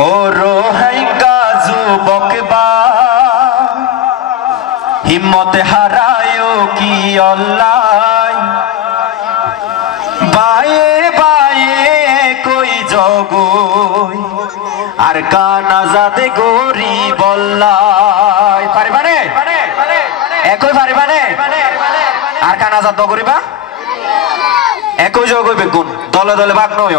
ও রোহাঙ্গা যুবক বা হিম্মত হারায় কি আল্লাহ বায়ে বায়ে কই জগই আর কান আজাদে গরিব আল্লাহ পারিবানে একই পারিবানে আর কান আজাদ করিবা একই জগই বেগুন দলে দলে ভাগ নয়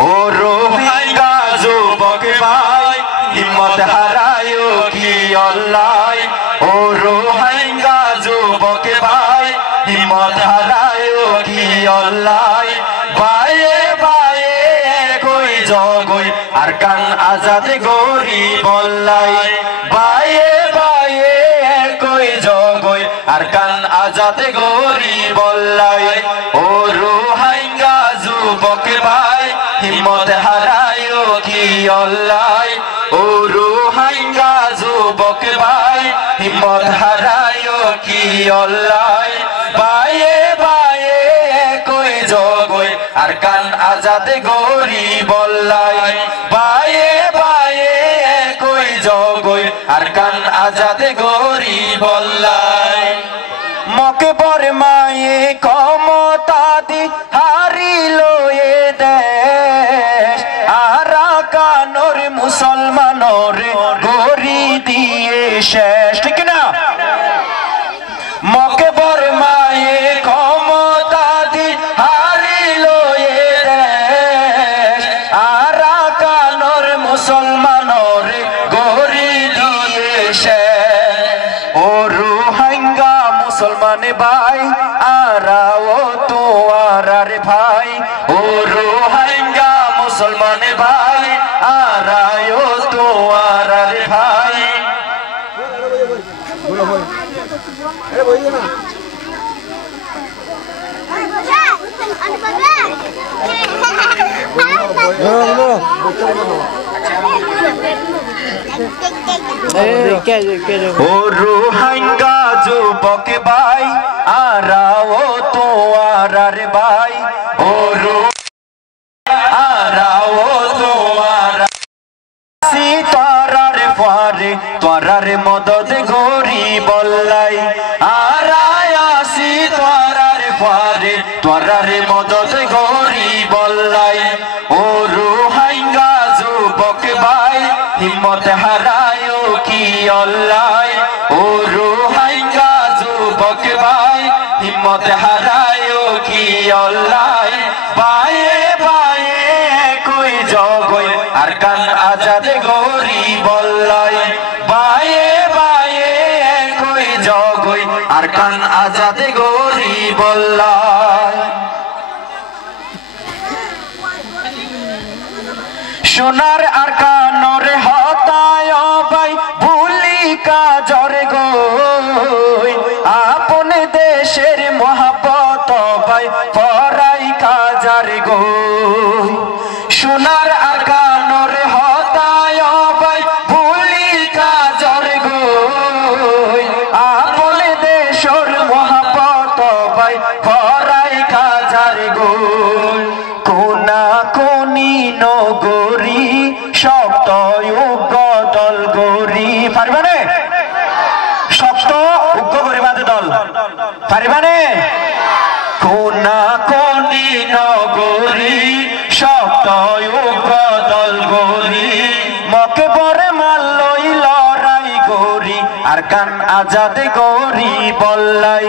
ও রোহিঙ্গা যুবক ভাই হিম্মত হারায় কি আল্লাহ ও রোহিঙ্গা যুবক ভাই হিম্মত হারায় কি আল্লাহ বায়ে বায়ে কই জগই আর কান আজাদ গরিব আল্লাহ বায়ে বায়ে কই জগই আর কান আজাদ গরিব আল্লাহ ও রোহিঙ্গা যুবক ভাই হিম্মত হারায় কি আল্লাহ ও রোহিঙ্গা যুবক ভাই হিম্মত হারায় কি আল্লাহ বায়ে বায়ে কই জগই আর কান আজাদ গরিব আল্লাহ বায়ে বায়ে কই জগই আর কান আজাদ গরিব আল্লাহ মকবর মায়ে ক্ষমতা দি হারিল এ দেশ আরাকানোর মুসলমানোর গরি দিয়ে শেষ ঠিক না মকবর মায়ে ক্ষমতা দি হারিল এ দেশ আরাকানোর মুসলমানোর গরি দিয়ে শেষ ও রোহিঙ্গা মুসলমান ভাই আরাও তো আর ভাই ও রোহিঙ্গা মুসলমান ভাই আরাও তো আর ভাই ও রোহিঙ্গা যুবক ভাই আরাও তো আর ভাই ও আরাও তো আর তোরার ফারে তোরার মদদ গরিব আল্লাহ আরায়াসি তোরার ফারে তোরার মদদ গরিব আল্লাহ ও রোহিঙ্গা যুবক ভাই হিম্মত হারায় কি আল্লাহ ও রোহিঙ্গা যুবক ভাই হিম্মত হারায় কি আল্লাহ বায়ে বায়ে কই জগই আর কান আজাদ গরিব আল্লাহ বায়ে বায়ে কই জগই আর কান আজাদ গরিব আল্লাহ সোনার আর কানর হতায় ভাই ভুলি কাজর গই আপন দেশের মহাপত ভাই পরাই কাজার গই সোনার আর কানর হতায় ভাই ভুলি কাজর গই আপন দেশের মহাপত ভাই পরাই কাজার গই কোনা কোনি নগরী শক্ত উগ্র দল গরি পারিবানে শক্ত উগ্র গরি বাদে দল পারিবানে কোনা কোনি নগরী শক্ত উগ্র দল গরি মকবর মাল্লই লড়াই গরি আর কান আজাদ গরি বল্লাই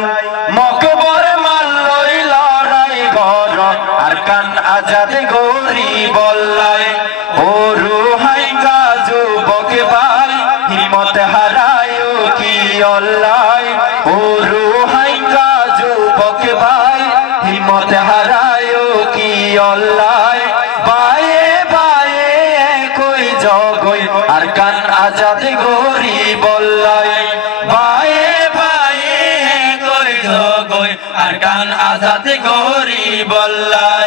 মকবর মাল্লই লড়াই গর আর কান আজাদ গরি বল্লাই ও রোহিঙ্গা যুবক ভাই হিম্মত হারায় কি আল্লাহ ও রোহিঙ্গা যুবক ভাই হিম্মত হারায় কি আল্লাহ বায়ে বায়ে কই জগই আর কান আজাদ গরিব আল্লাহ বায়ে বায়ে কই জগই আর কান আজাদ গরিব আল্লাহ